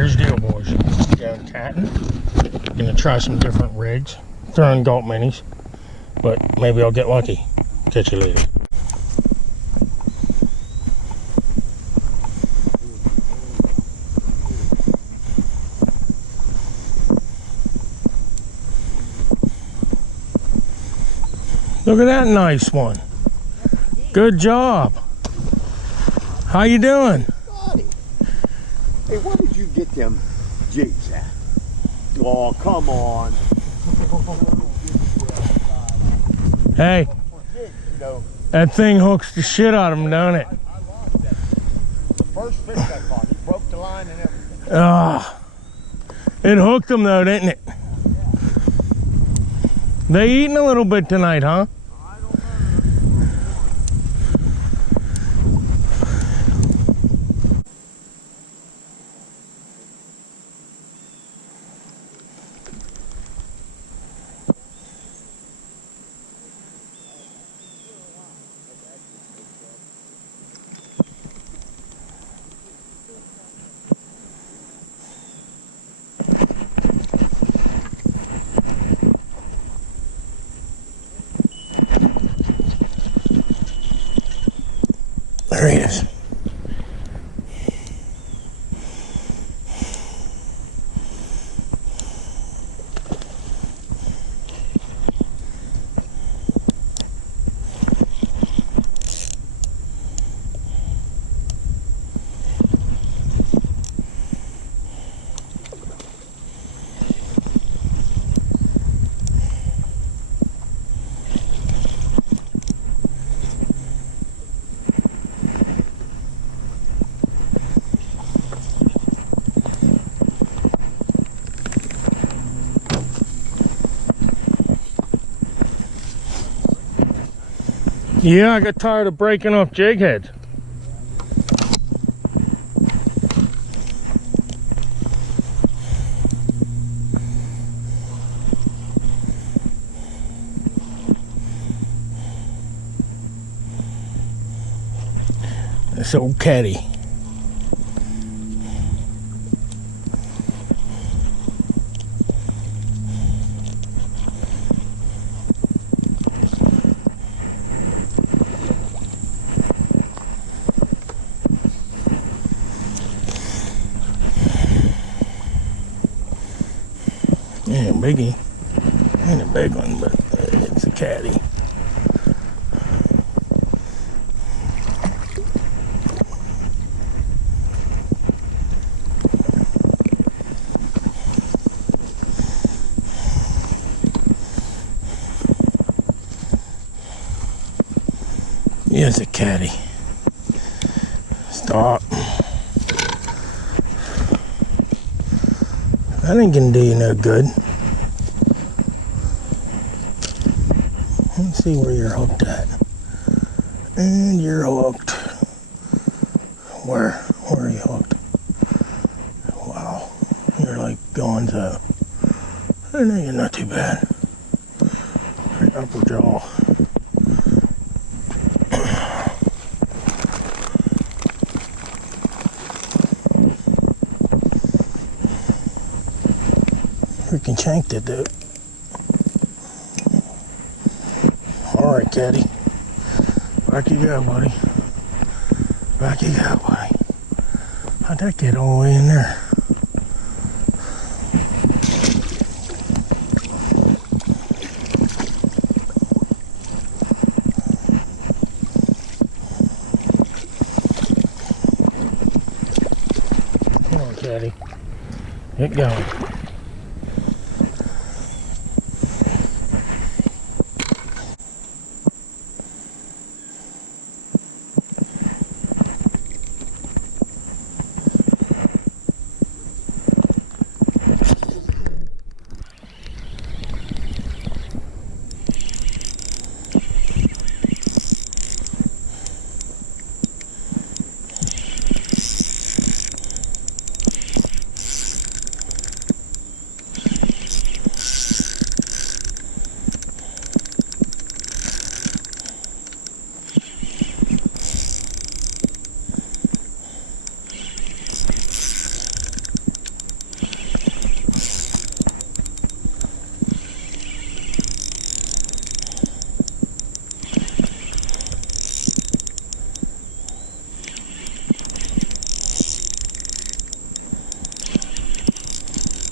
Here's the deal, boys. Going catting. Gonna try some different rigs. Throwing gulp minis. But maybe I'll get lucky. Catch you later. Look at that nice one. Good job. How you doing? Buddy. Hey, where did you get them jigs at? Oh, come on. Hey, that thing hooks the shit out of them, don't it? I lost that. The first fish I caught, he broke the line and everything. Ah, it hooked them though, didn't it? They eating a little bit tonight, huh? I don't know. There he is. Yeah, I got tired of breaking off jig heads. This old caddy. Yeah, biggie. Ain't a big one, but it's a caddy. Yeah, it's a caddy. Stop. That ain't gonna do you no good. Let's see where you're hooked at. And you're hooked. Where are you hooked? Wow. You're like going to. I know you're not too bad. Right upper jaw. Freaking chanked it, dude. Alright, caddy. Back you go, buddy. Back you go, buddy. How'd that get all the way in there? Come on, caddy. Get going.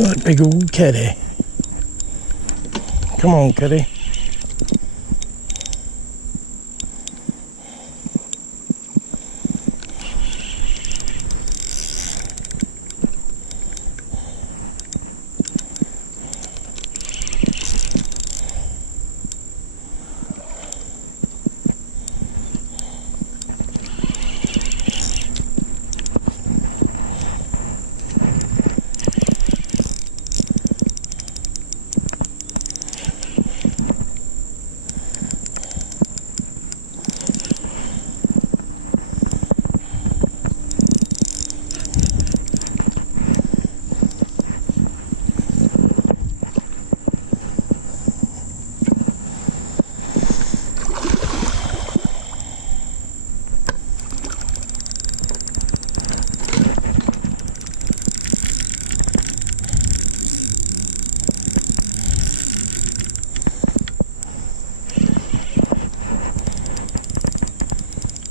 That big old kitty. Come on, kitty.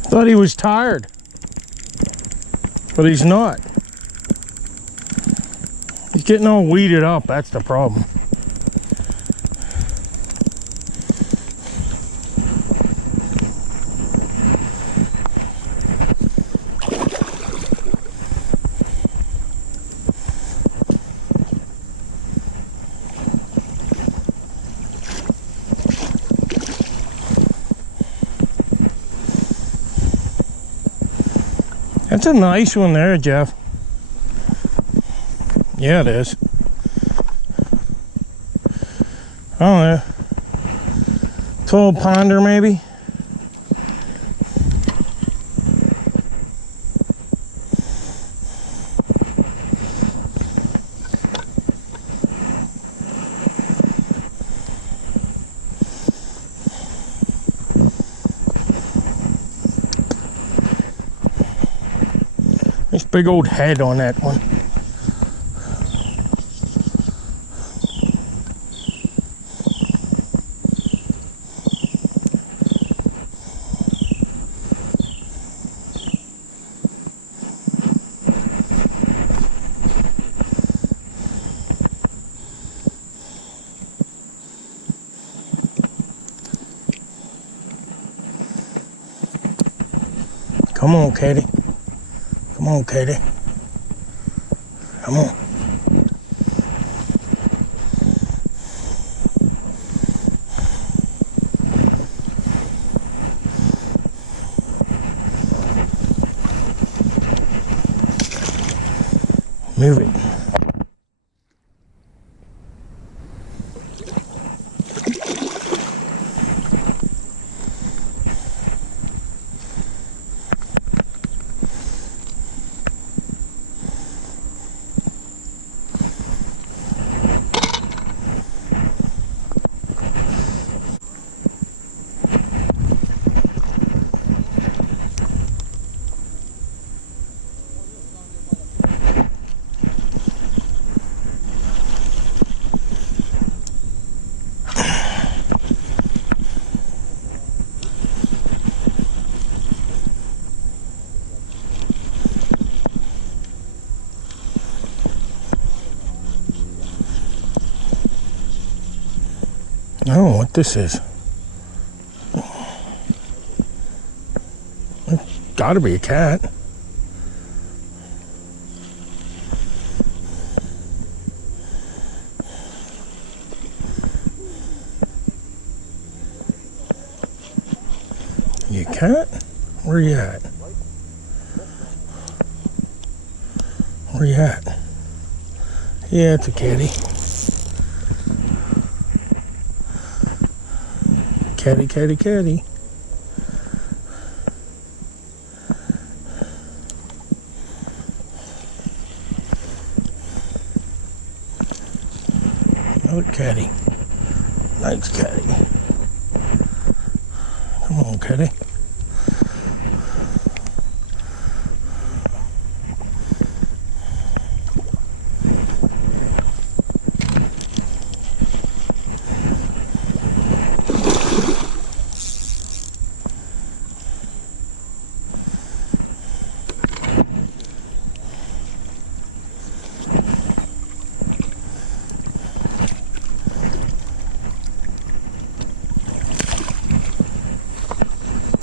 Thought he was tired, but he's not. He's getting all weeded up, that's the problem. That's a nice one there, Jeff. Yeah, it is. I don't know. 12-pounder maybe? Nice big old head on that one. Come on, Katie. Come on, Katie. Come on. Move it. I don't know what this is. It's gotta be a cat. You cat? Where you at? Where you at? Yeah, it's a kitty. Catty, catty, catty. Another catty. Nice catty. Come on, catty.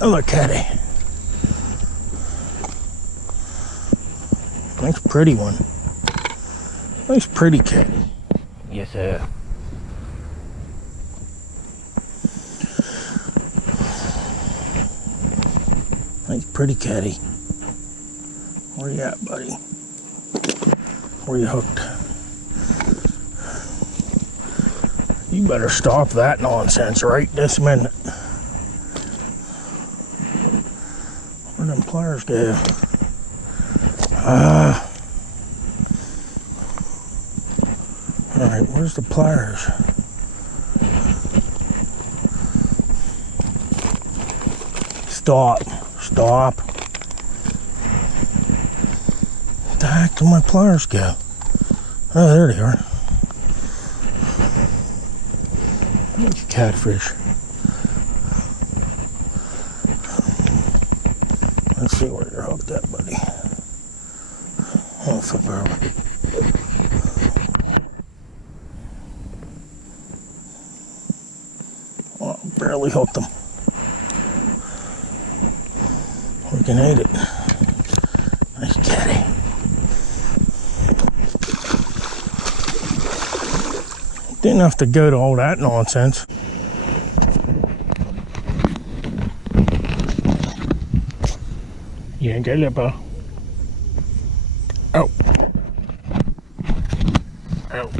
Another catty. Nice pretty one. Nice pretty catty. Yes, sir. Nice pretty catty. Where you at, buddy? Where you hooked? You better stop that nonsense right this minute. Where them pliers go? Alright, where's the pliers? Stop. Stop. What the heck did my pliers go? Oh, there they are. Look at catfish. Let's see where you're hooked at, buddy. Oh, flip over. Oh, barely hooked them. We can eat it. Nice catty. Didn't have to go to all that nonsense. You ain't got it, bro. Oh. Oh.